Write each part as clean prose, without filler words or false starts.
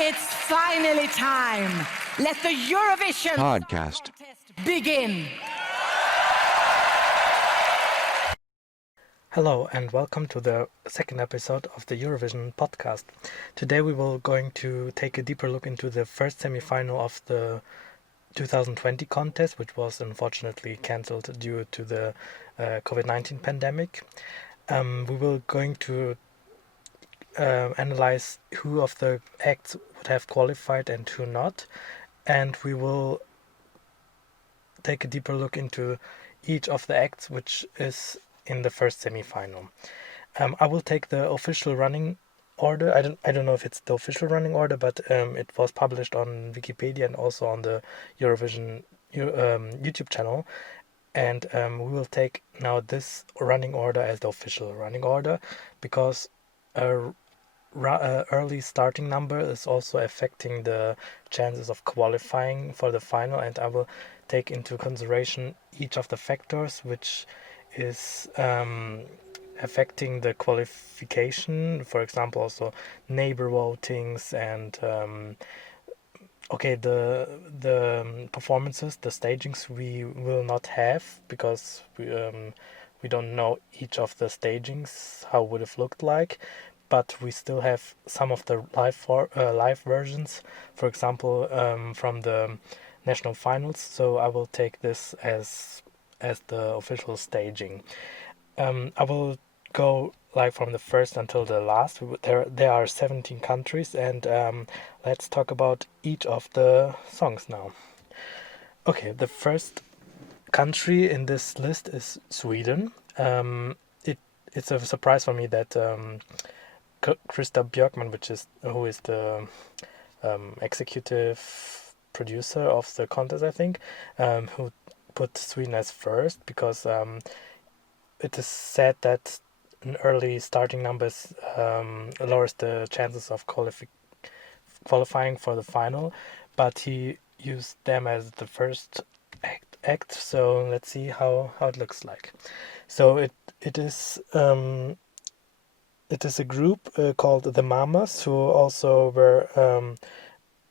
It's finally time. Let the Eurovision Podcast Song Contest begin. Hello and welcome to the second episode of the Eurovision podcast. Today we will going to take a deeper look into the first semi-final of the 2020 contest, which was unfortunately cancelled due to the COVID-19 pandemic. We will going to analyze who of the acts would have qualified and who not, and we will take a deeper look into each of the acts which is in the first semi-final. I will take the official running order. I don't know if it's the official running order, but it was published on Wikipedia and also on the Eurovision YouTube channel. And we will take now this running order as the official running order, because early starting number is also affecting the chances of qualifying for the final, and I will take into consideration each of the factors which is affecting the qualification. For example, also neighbor votings and the performances, the stagings we will not have, because we don't know each of the stagings how would have looked like, but we still have some of the live versions, for example, from the national finals. So I will take this as the official staging. I will go like from the first until the last. There are 17 countries, and let's talk about each of the songs now. Okay, the first country in this list is Sweden. It's a surprise for me that Krista Björkman, who is the executive producer of the contest, I think, who put Sweden as first, because it is said that an early starting numbers lowers the chances of qualifying for the final, but he used them as the first act. So let's see how it looks like. So it is a group called the Mamas, who also were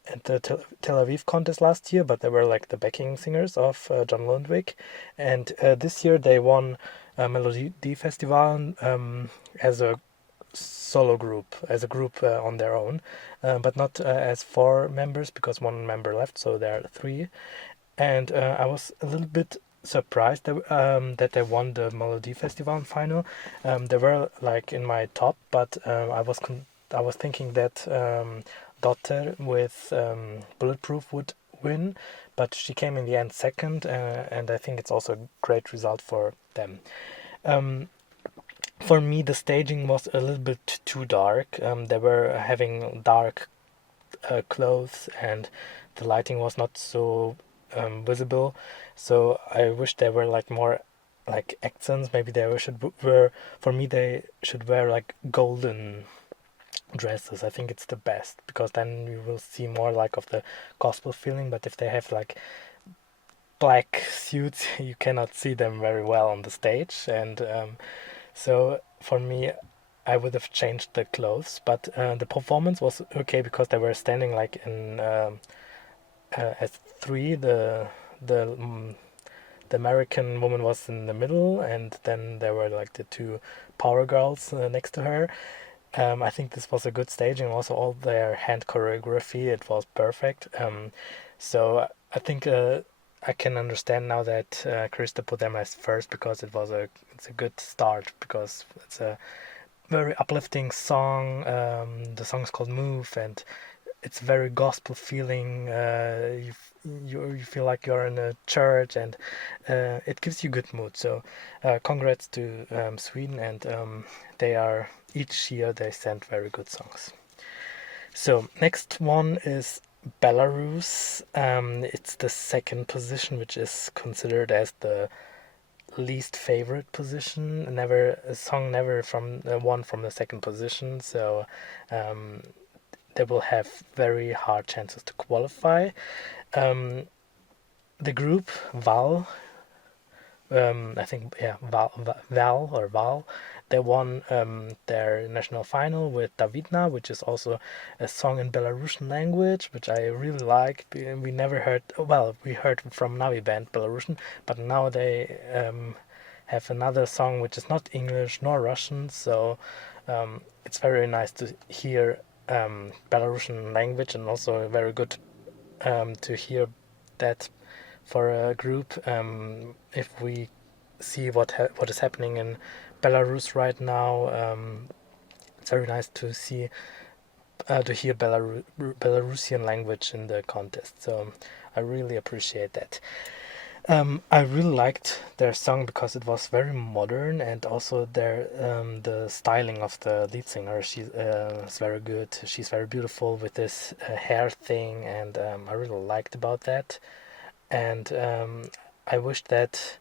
at the Tel Aviv contest last year, but they were like the backing singers of John Lundvik, and this year they won Melody Festival as a solo group, as a group on their own, but not as 4 members, because 1 member left, so there are 3. And I was a little bit surprised that they won the Melody Festival final. They were like in my top, but I was thinking that Dotter with Bulletproof would win, but she came in the end second, and I think it's also a great result for them. For me, the staging was a little bit too dark. They were having dark clothes, and the lighting was not so visible. So I wish they were like more like accents. Maybe they they should wear like golden dresses. I think it's the best, because then you will see more like of the gospel feeling. But if they have like black suits, you cannot see them very well on the stage, and so for me, I would have changed the clothes. But the performance was okay, because they were standing like in as 3. The American woman was in the middle, and then there were like the 2 power girls next to her. I think this was a good staging. Also, all their hand choreography, it was perfect. So I think I can understand now that Krista put them as first, because it's a good start, because it's a very uplifting song. The song is called Move, and it's very gospel feeling. You feel like you're in a church, and it gives you good mood. So congrats to Sweden, and each year they send very good songs. So next one is Belarus. It's the second position, which is considered as the least favorite position. A song never from won from the second position, so they will have very hard chances to qualify. The group Val, I think, yeah, Val, they won their national final with Davidna, which is also a song in Belarusian language, which I really like. We never heard, well, we heard from Navi band Belarusian, but now they have another song which is not English nor Russian, so it's very nice to hear Belarusian language, and also very good to hear that for a group. If we see what is happening in Belarus right now, it's very nice to see to hear Belarusian language in the contest. So I really appreciate that. I really liked their song because it was very modern, and also their the styling of the lead singer. She is very good. She's very beautiful with this hair thing, and I really liked about that. And I wish that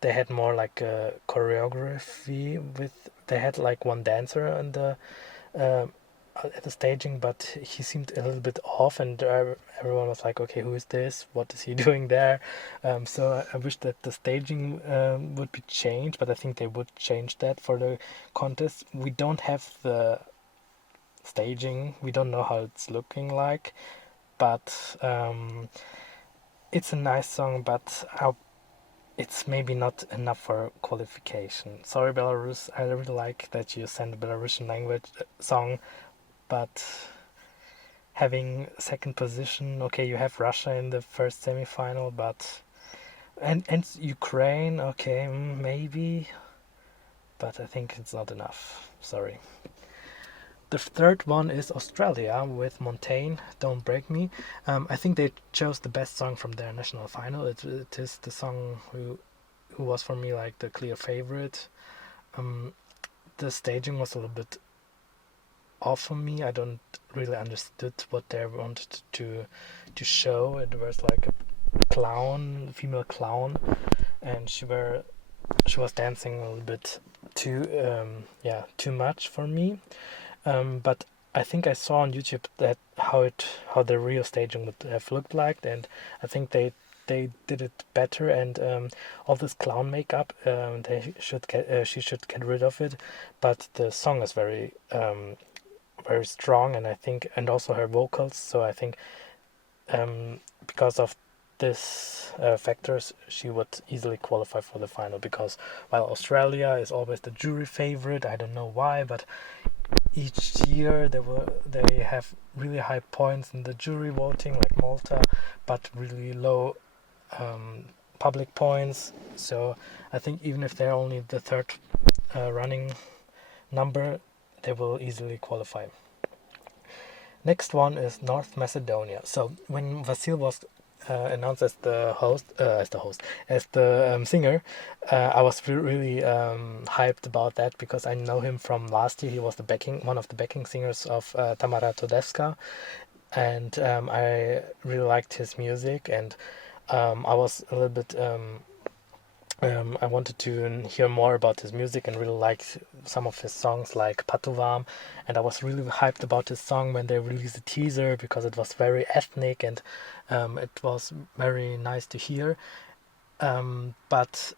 they had more like a choreography with. They had like one dancer on the uh, at the staging, but he seemed a little bit off, and everyone was like, "Okay, who is this? What is he doing there?" So I wish that the staging would be changed, but I think they would change that for the contest. We don't have the staging. We don't know how it's looking like, but it's a nice song, but it's maybe not enough for qualification. Sorry, Belarus. I really like that you send a Belarusian language song, but having second position, okay, you have Russia in the first semi-final, but and Ukraine, okay, maybe, but I think it's not enough. Sorry. The third one is Australia with Montaigne, Don't Break Me. I think they chose the best song from their national final. It is the song who was for me like the clear favorite. The staging was a little bit off for me. I don't really understood what they wanted to show. It was like a clown, female clown, and she was dancing a little bit too much for me. But I think I saw on YouTube that how the real staging would have looked like, and I think they did it better. And all this clown makeup, she should get rid of it. But the song is very very strong, and I think, and also her vocals. So I think because of this factors, she would easily qualify for the final. Because while Australia is always the jury favorite, I don't know why, but each year they have really high points in the jury voting, like Malta, but really low public points. So I think even if they're only the third running number, they will easily qualify. Next one is North Macedonia. So when Vasil was announced as the singer, I was really hyped about that, because I know him from last year. He was one of the backing singers of Tamara Todevska, and I really liked his music, and I was a little bit. I wanted to hear more about his music, and really liked some of his songs like Patovam, and I was really hyped about his song when they released a teaser, because it was very ethnic, and it was very nice to hear. But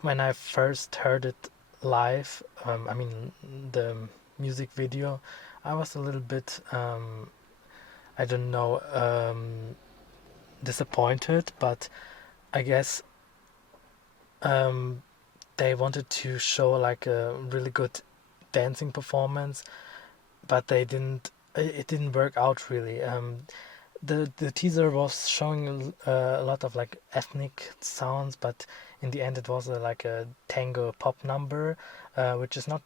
when I first heard it live, I mean the music video, I was a little bit, I don't know, disappointed, but I guess they wanted to show like a really good dancing performance, but it didn't work out really. The teaser was showing a lot of like ethnic sounds, but in the end it was like a tango pop number, which is not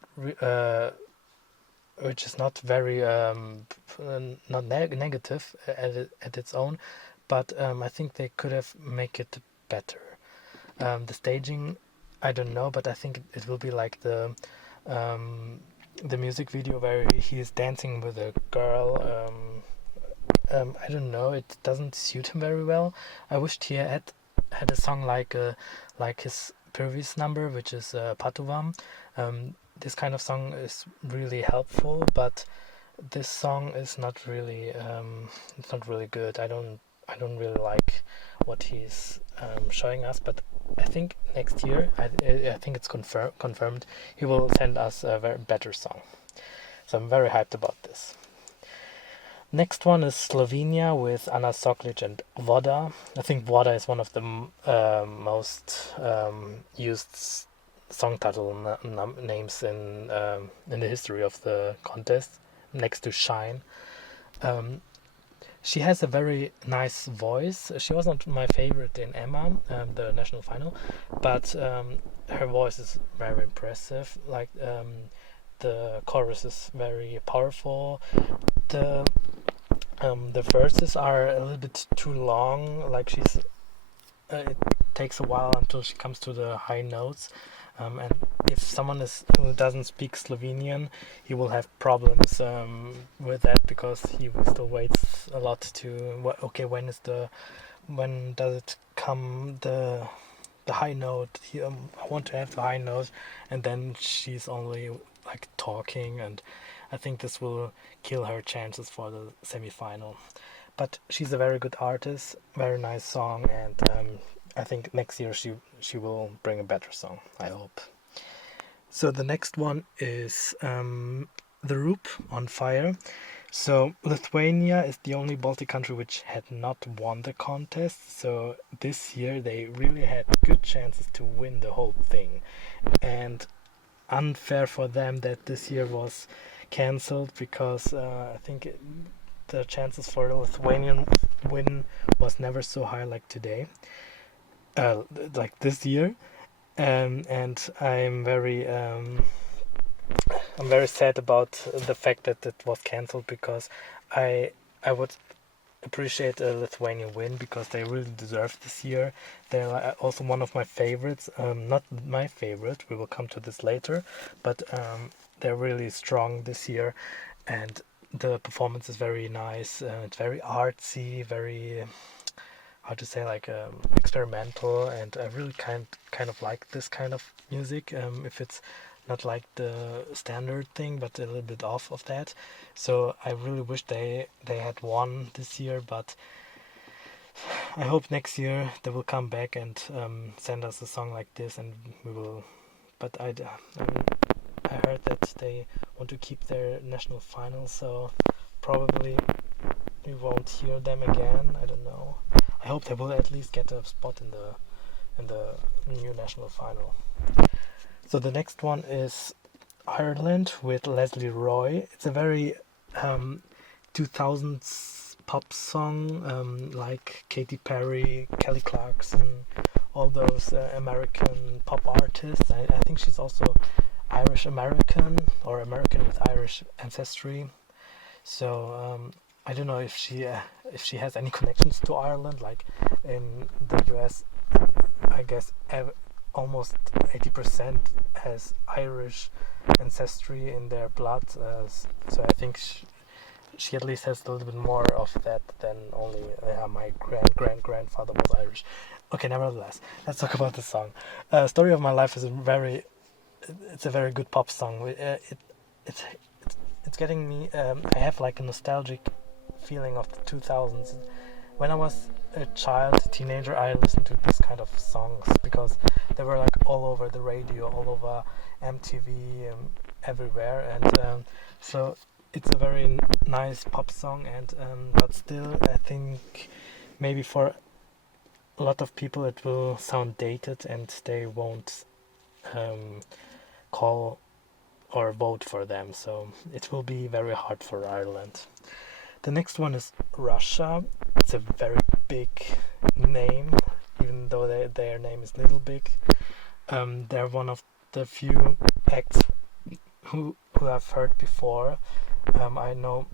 very not negative at its own, but I think they could have make it better. The staging, I don't know, but I think it will be like the music video where he is dancing with a girl. I don't know. It doesn't suit him very well. I wished he had a song like his previous number, which is Patovam. This kind of song is really helpful, but this song is not really it's not really good. I don't really like what he's showing us, but I think next year, I think it's confirmed, he will send us a very better song. So I'm very hyped about this. Next one is Slovenia with Ana Soklic and Voda. I think Voda is one of the most used song title names in the history of the contest, next to Shine. Um, she has a very nice voice. She wasn't my favorite in Emma, the national final, but her voice is very impressive. Like the chorus is very powerful. The verses are a little bit too long. Like it takes a while until she comes to the high notes. And if someone who doesn't speak Slovenian, he will have problems with that, because he still waits a lot to. Okay, when does it come the high note? I want to have the high note, and then she's only like talking, and I think this will kill her chances for the semi-final. But she's a very good artist, very nice song, and I think next year she will bring a better song, I hope. So the next one is The Roop on Fire. So Lithuania is the only Baltic country which had not won the contest. So this year they really had good chances to win the whole thing. And unfair for them that this year was cancelled, because I think the chances for a Lithuanian win was never so high like today, like this year, and I'm very sad about the fact that it was cancelled, because I would appreciate a Lithuanian win, because they really deserve this year. They're also one of my favorites. Not my favorite. We will come to this later, but they're really strong this year, and the performance is very nice. It's very artsy, very how to say, like experimental, and I really kind of like this kind of music. If it's not like the standard thing, but a little bit off of that. So I really wish they had won this year, but I hope next year they will come back and send us a song like this, and we will. But I heard that they want to keep their national final, so probably we won't hear them again. I don't know. I hope they will at least get a spot in the new national final. So the next one is Ireland with Leslie Roy. It's a very 2000s pop song, like Katy Perry, Kelly Clarkson, all those American pop artists. I think she's also Irish American, or American with Irish ancestry. So I don't know if she has any connections to Ireland. Like in the US, I guess almost 80% has Irish ancestry in their blood. So I think she at least has a little bit more of that than only my grandfather was Irish. Okay, nevertheless, let's talk about the song. Story of My Life is it's a very good pop song. It's getting me. I have like a nostalgic feeling of the 2000s. When I was a child, teenager, I listened to this kind of songs, because they were like all over the radio, all over MTV, everywhere, and so it's a very nice pop song, and but still, I think maybe for a lot of people it will sound dated, and they won't call or vote for them, so it will be very hard for Ireland. The next one is Russia. It's a very big name, even though their name is Little Big. They're one of the few acts who I've heard before. I know,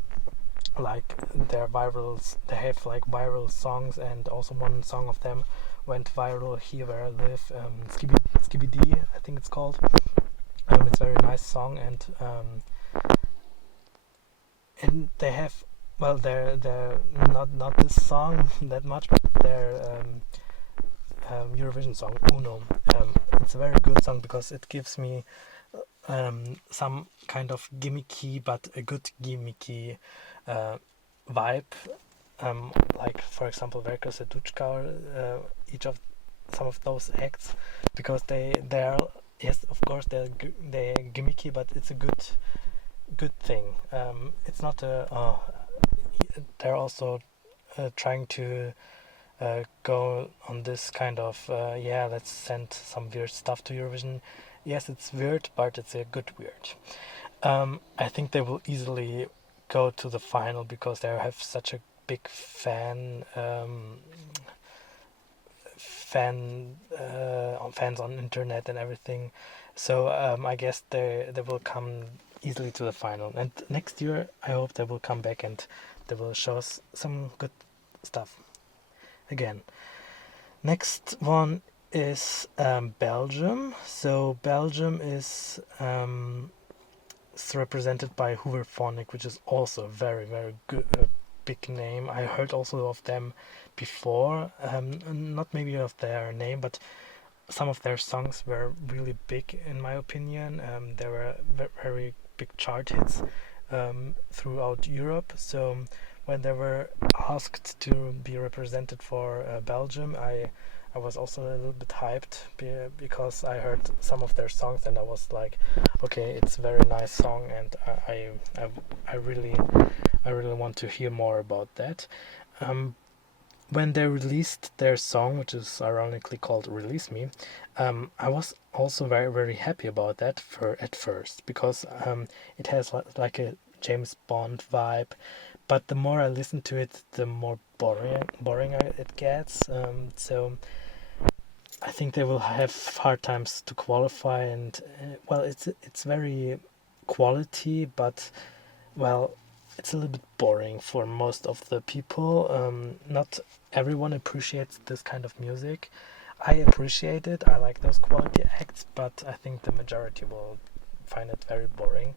like their virals. They have like viral songs, and also one song of them went viral here where I live. Skibby D, I think it's called. It's a very nice song, and they have, well, they're not this song that much, but their Eurovision song Uno. It's a very good song, because it gives me some kind of gimmicky, but a good gimmicky vibe. Like for example, Verka Serduchka, or each of some of those acts, because they're, yes, of course they're gimmicky, but it's a good thing. It's not a they're also trying to go on this kind of yeah, let's send some weird stuff to Eurovision. Yes, it's weird, but it's a good weird. I think they will easily go to the final because they have such a big fans on internet and everything. So I guess they will come easily to the final. And next year, I hope they will come back and they will show us some good stuff again. Next one is Belgium. So Belgium is represented by Hooverphonic, which is also a very, very good big name. I heard also of them before, not maybe of their name, but some of their songs were really big in my opinion. They were very big chart hits throughout Europe. So when they were asked to be represented for Belgium, I was also a little bit hyped because I heard some of their songs and I was like, okay, it's a very nice song, and I really want to hear more about that. When they released their song, which is ironically called "Release Me," I was also very, very happy about that at first, because it has like a James Bond vibe. But the more I listen to it, the more boring it gets. So I think they will have hard times to qualify, and well, it's very quality, but well, it's a little bit boring for most of the people. Not everyone appreciates this kind of music. I appreciate it. I like those quality acts, but I think the majority will find it very boring.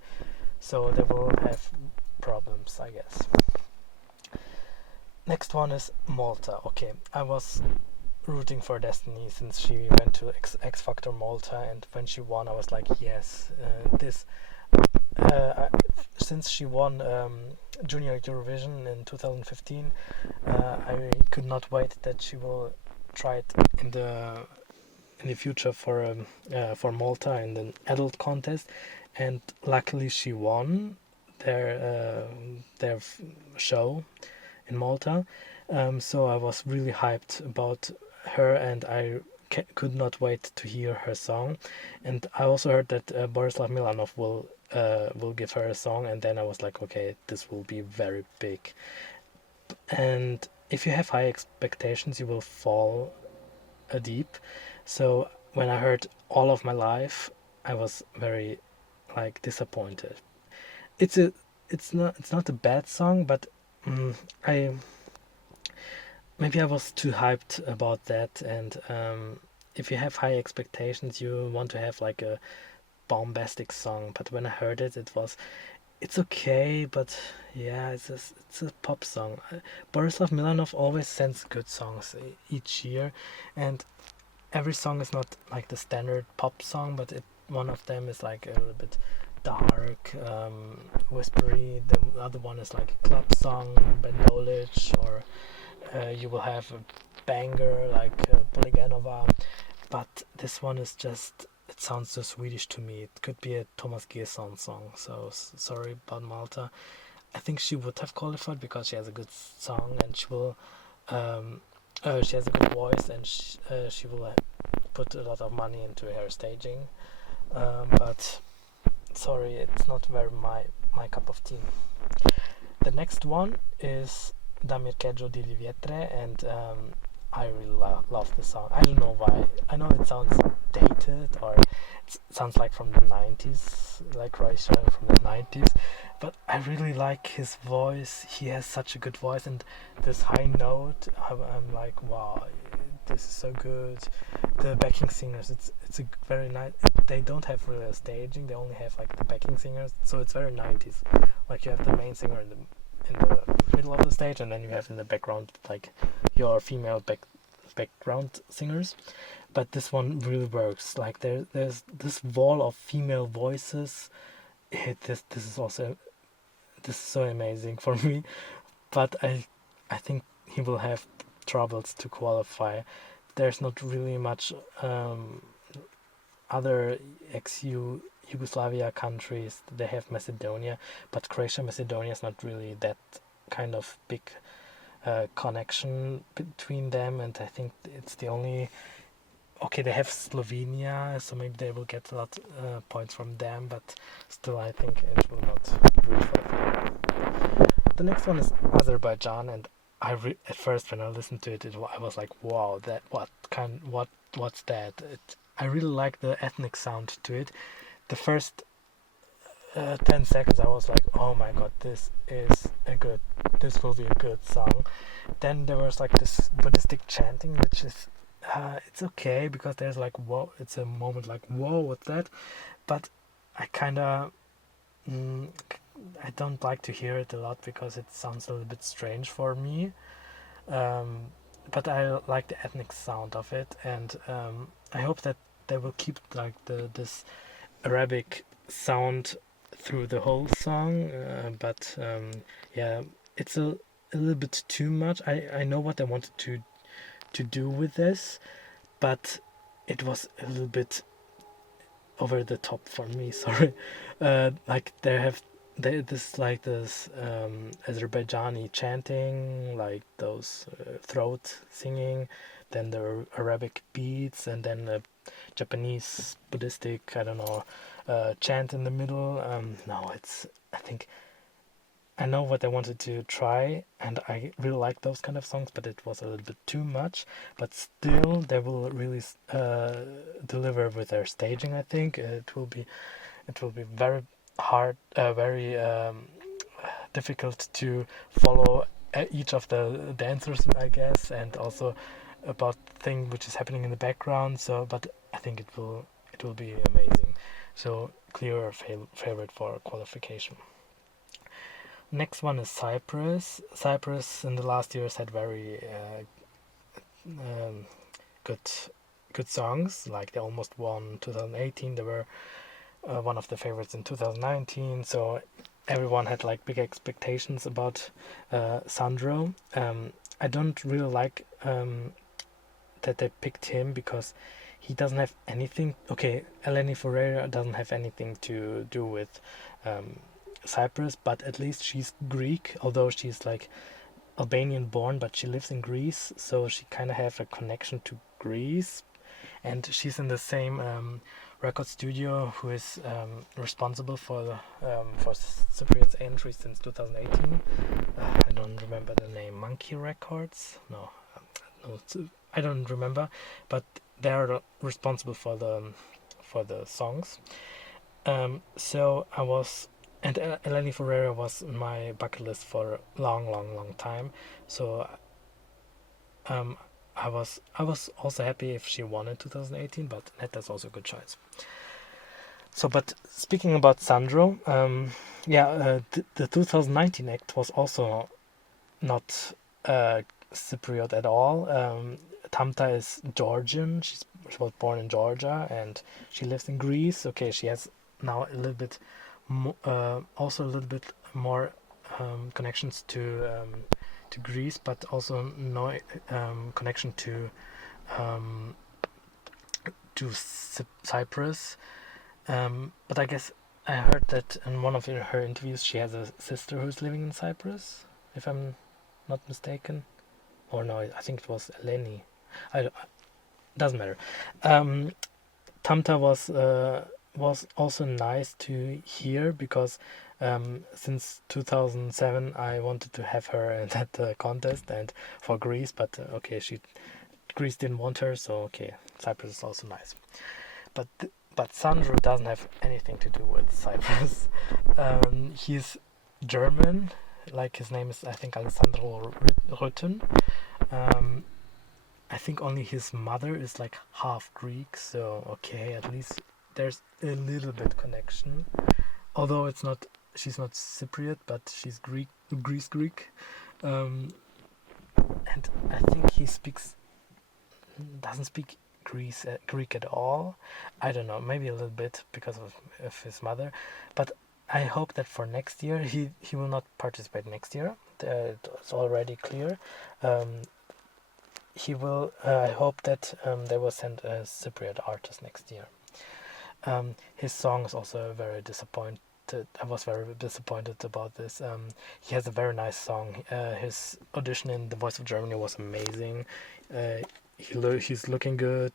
So they will have problems, I guess. Next one is Malta. Okay, I was rooting for Destiny since she went to X Factor Malta, and when she won, I was like, yes, this. Since she won Junior Eurovision in 2015, I could not wait that she will try it in the future for Malta in an adult contest, and luckily she won their show in Malta. So I was really hyped about her, and I could not wait to hear her song. And I also heard that Borislav Milanov will give her a song, and then I was like, okay, this will be very big. And if you have high expectations, you will fall deep. So when I heard All of My Life, I was very like disappointed. It's not a bad song, but I maybe I was too hyped about that. And if you have high expectations, you want to have like a bombastic song. But when I heard it, it's okay, but yeah, it's a pop song. Borislav Milanov always sends good songs each year, and every song is not like the standard pop song, but one of them is like a little bit dark, whispery. The other one is like a club song, Bendolic, or you will have a banger like Poliganova. But this one is just, it sounds so Swedish to me. It could be a Thomas Gesson song. So sorry about Malta. I think she would have qualified because she has a good song, and she will. She has a good voice, and she will put a lot of money into her staging. But sorry, it's not very my cup of tea. The next one is Da Mirkeggio di Livietre, and I really love the song. I don't know why. I know it sounds dated, or it sounds like from the 90s, like Croatia from the 90s, but I really like his voice. He has such a good voice, and this high note, I'm like, wow, this is so good. The backing singers, it's a very nice. They don't have really a staging. They only have like the backing singers, so it's very 90s. Like you have the main singer in the middle of the stage, and then you have in the background like your female background singers. But this one really works. Like there's this wall of female voices. This is so amazing for me. But I think he will have troubles to qualify. there's not really much other ex-Yugoslavia countries. They have Macedonia, but Croatia, Macedonia is not really that kind of big connection between them, and I think it's the only. Okay, they have Slovenia, so maybe they will get a lot points from them, but still, I think it will not reach for the final. The next one is Azerbaijan, and at first when I listened to it, I was like, wow, what's that? I really like the ethnic sound to it. The first 10 seconds, I was like, oh my god, this will be a good song. Then there was like this Buddhistic chanting, which is it's okay because there's like whoa, it's a moment like whoa, what's that? But I kind of I don't like to hear it a lot because it sounds a little bit strange for me. But I like the ethnic sound of it, and I hope that they will keep like this Arabic sound through the whole song. But yeah, it's a little bit too much. I know what they wanted to do with this, but it was a little bit over the top for me. Sorry, like this Azerbaijani chanting, like those throat singing, then the Arabic beats, and then the Japanese Buddhistic, I don't know, chant in the middle. No, I think I know what I wanted to try, and I really like those kind of songs, but it was a little bit too much. But still, they will really deliver with their staging. I think it will be very hard, very difficult to follow each of the dancers, I guess, and also about thing which is happening in the background. So, but I think it will be amazing. So clear favorite for qualification. Next one is Cyprus. Cyprus in the last years had very good songs. Like they almost won 2018. They were one of the favorites in 2019. So everyone had like big expectations about Sandro. I don't really like that they picked him because he doesn't have anything. Okay, Eleni Ferreira doesn't have anything to do with Cyprus, but at least she's Greek, although she's like Albanian born, but she lives in Greece, so she kind of have a connection to Greece, and she's in the same record studio who is responsible for Cypriot's entry since 2018. I don't remember the name. Monkey Records? No, I don't remember, but they are responsible for the songs. So I was. And Eleni Ferreira was on my bucket list for a long time. So I was also happy if she won in 2018, but Netta's also a good choice. So, but speaking about Sandro, the 2019 act was also not Cypriot at all. Tamta is Georgian. She was born in Georgia and she lives in Greece. Okay, she has now a little bit. Also a little bit more connections to Greece, but also no connection to Cyprus. But I guess I heard that in one of her interviews she has a sister who's living in Cyprus, if I'm not mistaken. Or no, I think it was Eleni. Doesn't matter. Tamta was also nice to hear because since 2007 I wanted to have her in that contest and for Greece, but okay, Greece didn't want her, so okay, Cyprus is also nice. But Sandro doesn't have anything to do with Cyprus. He's German, like his name is I think Alessandro Rütten. I think only his mother is like half Greek, so okay, at least there's a little bit connection, although she's not Cypriot, but she's Greek, and I think he doesn't speak Greek at all. I don't know, maybe a little bit because of his mother, but I hope that for next year he will not participate next year. It's already clear. he will. I hope that they will send a Cypriot artist next year. His song is also very disappointed. I was very disappointed about this. He has a very nice song. His audition in The Voice of Germany was amazing. He's looking good.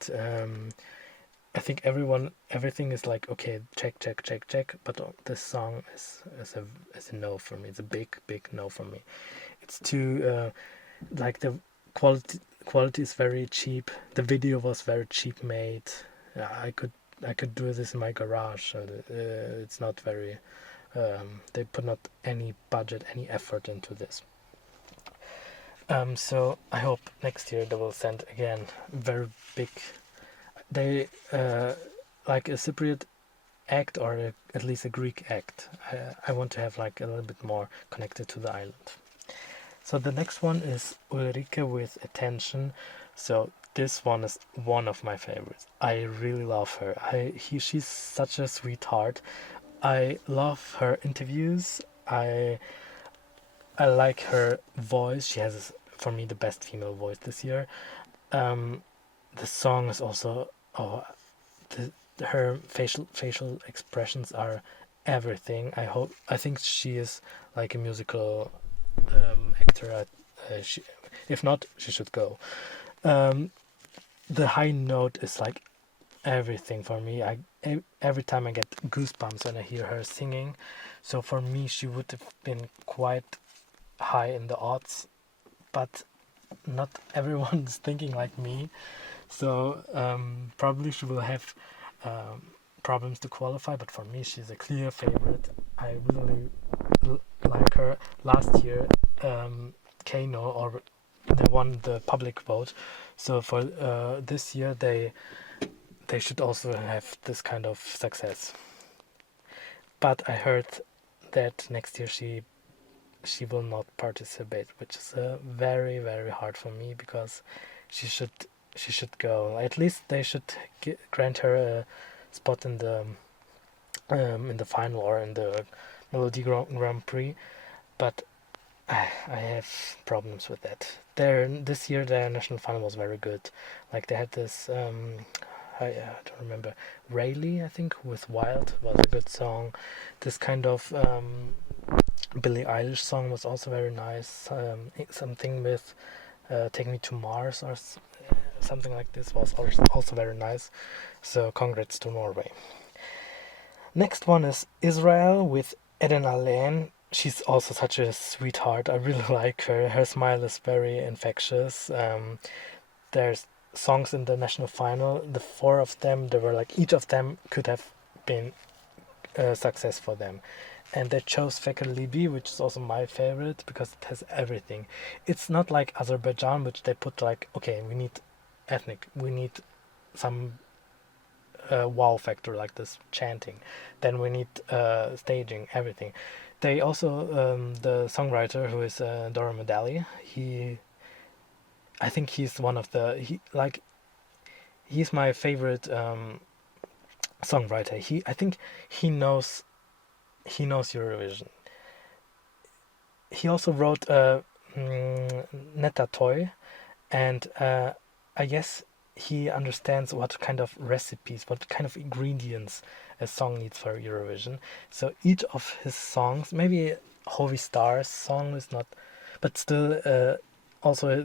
I think everything is like okay, check, check, check, check. But this song is a no for me. It's a big, big no for me. It's too like the quality is very cheap. The video was very cheap made. I could do this in my garage. It's not very. They put not any budget, any effort into this. So I hope next year they will send again very big. They like a Cypriot act or at least a Greek act. I want to have like a little bit more connected to the island. So the next one is Ulrike with Attention. So this one is one of my favorites. I really love her. She's such a sweetheart. I love her interviews. I like her voice. She has, for me, the best female voice this year. The song is also her facial expressions are everything. I think she is like a musical actor. If not, she should go. The high note is like everything for me. Every time I get goosebumps when I hear her singing. So for me, she would have been quite high in the odds, but not everyone is thinking like me. So probably she will have problems to qualify. But for me, she's a clear favorite. I really like her. Last year, Kano or they won the public vote. So for this year, they should also have this kind of success. But I heard that next year she will not participate, which is very, very hard for me because she should go. At least they should grant her a spot in the final or in the Melody Grand Prix. But I have problems with that. This year their national final was very good. Like they had this I don't remember, Rayleigh, I think, with Wild was a good song. This kind of Billie Eilish song was also very nice. Something with Take Me to Mars or something like this was also very nice. So congrats to Norway. Next one is Israel with Eden Alain. She's also such a sweetheart. I really like her. Her smile is very infectious. There's songs in the national final. The four of them, they were like each of them could have been a success for them. And they chose Fekir Libi, which is also my favorite because it has everything. It's not like Azerbaijan, which they put like, okay, we need ethnic, we need some wow factor like this chanting, then we need staging, everything. They also the songwriter who is Dora Medali, I think he's one of he's my favorite songwriter. I think he knows Eurovision. He also wrote Netta Toy, and I guess he understands what kind of recipes, what kind of ingredients a song needs for Eurovision. So each of his songs, maybe Hovi Star's song is not, but still. Also,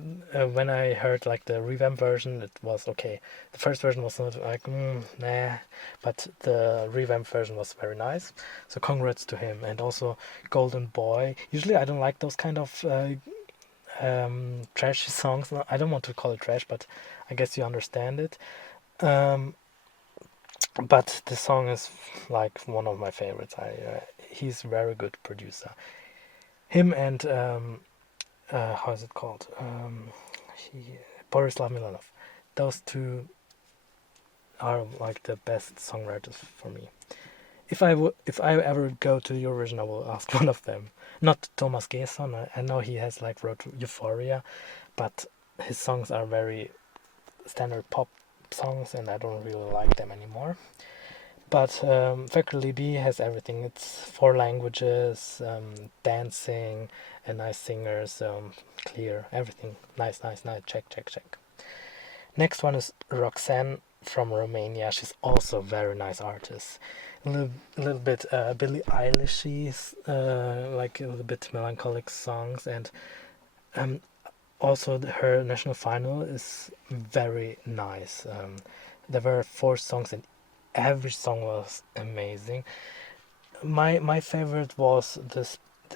when I heard like the revamp version, it was okay. The first version was not like nah, but the revamp version was very nice. So congrats to him, and also Golden Boy. Usually I don't like those kind of trashy songs. I don't want to call it trash, but I guess you understand it. But the song is like one of my favorites. He's a very good producer. Him and how is it called? Borislav Milanov. Those two are like the best songwriters for me. If I ever go to Eurovision, I will ask one of them. Not Thomas Gesson. I know he has like wrote Euphoria, but his songs are very standard pop songs, and I don't really like them anymore. But Fekir Libi has everything. It's 4 languages, dancing, a nice singer, so clear, everything. Nice. Check. Next one is Roxanne from Romania. She's also a very nice artist. A little bit Billie Eilish, like a little bit melancholic songs, and um, also her national final is very nice. There were 4 songs, and every song was amazing. My favorite was the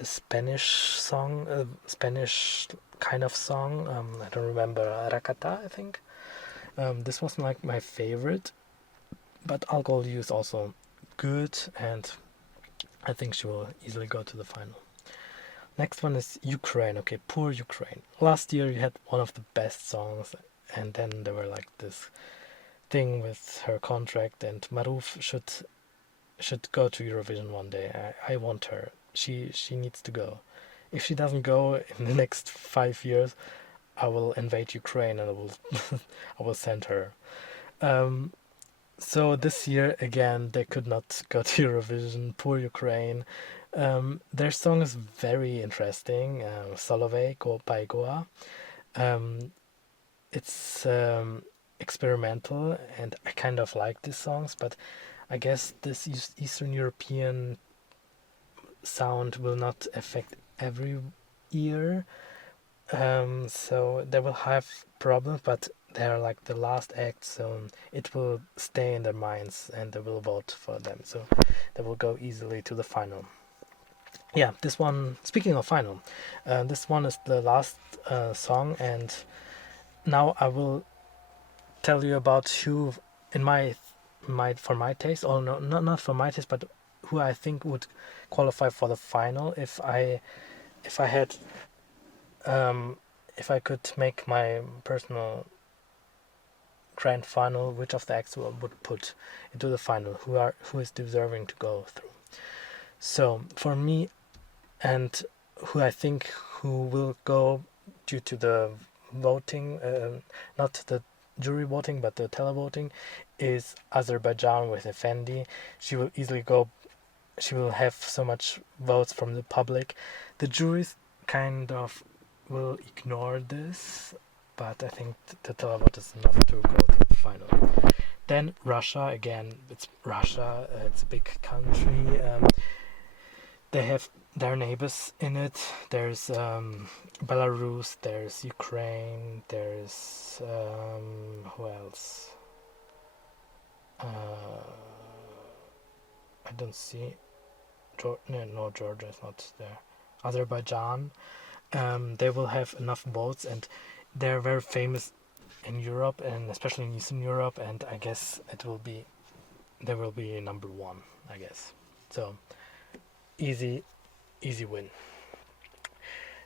Spanish song, Spanish kind of song. I don't remember, Rakata, I think. This was like my favorite, but Alcohol You is also good, and I think she will easily go to the final. Next one is Ukraine. Okay, poor Ukraine. Last year you had one of the best songs, and then there were like this thing with her contract, and Maruf should go to Eurovision one day. I want her. She needs to go. If she doesn't go in the next 5 years, I will invade Ukraine and I will I will send her. Um, so this year again they could not go to Eurovision. Poor Ukraine. Their song is very interesting. Solovey by Goa. Um, it's experimental, and I kind of like these songs, but I guess this Eastern European sound will not affect every ear. So they will have problems, but they're like the last act, so it will stay in their minds and they will vote for them. So they will go easily to the final. Yeah, this one, speaking of final, this one is the last song, and now I will tell you about who, in my for my taste, or no, not for my taste, but who I think would qualify for the final if I had if I could make my personal grand final, which of the acts would put into the final, who is deserving to go through. So for me, and who I think who will go due to the voting, not the jury voting but the televoting, is Azerbaijan with Effendi. She will easily go. She will have so much votes from the public. The juries kind of will ignore this, but I think the televote is enough to go to the final. Then Russia again. It's Russia. It's a big country. They have their neighbors in it. There's Belarus. There's Ukraine. There's who else? I don't see. No, Georgia is not there. Azerbaijan. They will have enough votes, and they're very famous in Europe, and especially in Eastern Europe. And I guess they will be number one. I guess so. Easy win.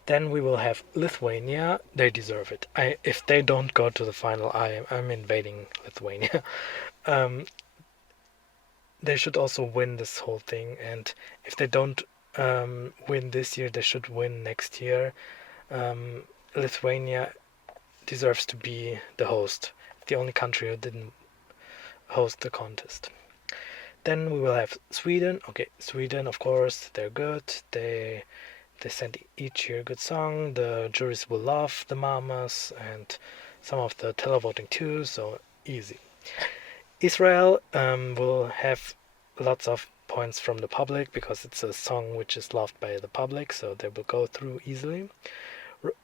Then we will have Lithuania. They deserve it. If they don't go to the final, I'm invading Lithuania. um, they should also win this whole thing, and if they don't win this year, they should win next year. Lithuania deserves to be the host, the only country who didn't host the contest. Then we will have Sweden. Okay, Sweden, of course, they're good. They send each year a good song. The juries will love the mamas and some of the televoting too, so easy. Israel will have lots of points from the public because it's a song which is loved by the public, so they will go through easily.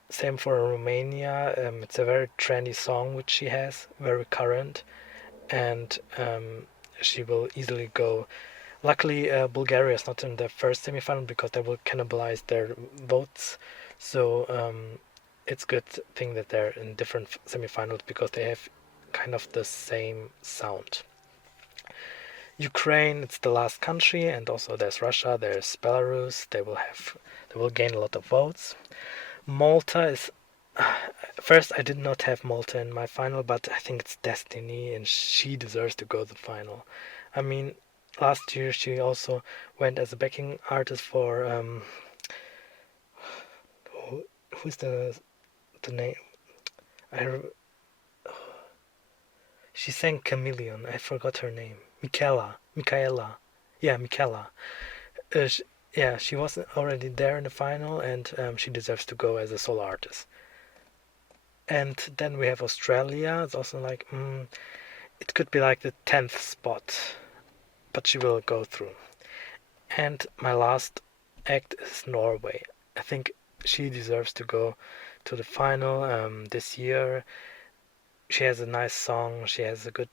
Same for Romania. It's a very trendy song which she has, very current, and she will easily go. Luckily, Bulgaria is not in the first semifinal because they will cannibalize their votes. So it's a good thing that they're in different semifinals because they have kind of the same sound. Ukraine, it's the last country, and also there's Russia, there's Belarus. They will gain a lot of votes. Malta is. First, I did not have Malta in my final, but I think it's destiny, and she deserves to go to the final. I mean, last year she also went as a backing artist for who's the name? She sang Chameleon. I forgot her name. Michaela. Yeah, Michaela. Yeah, she was already there in the final, and she deserves to go as a solo artist. And then we have Australia. It's also like, it could be like the 10th spot, but she will go through. And my last act is Norway. I think she deserves to go to the final this year. She has a nice song, she has a good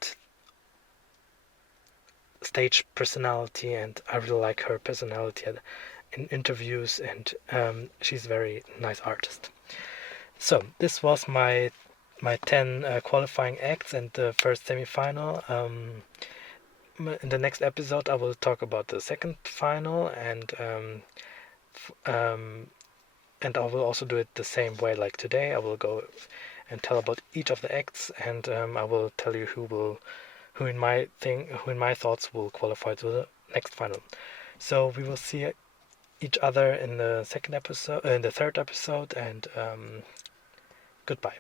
stage personality, and I really like her personality in interviews, and she's a very nice artist. So this was my 10 qualifying acts and the first semi-final. In the next episode I will talk about the second final, and I will also do it the same way like today. I will go and tell about each of the acts, and I will tell you who in my thoughts will qualify to the next final. So we will see each other in the second episode, in the third episode, and goodbye.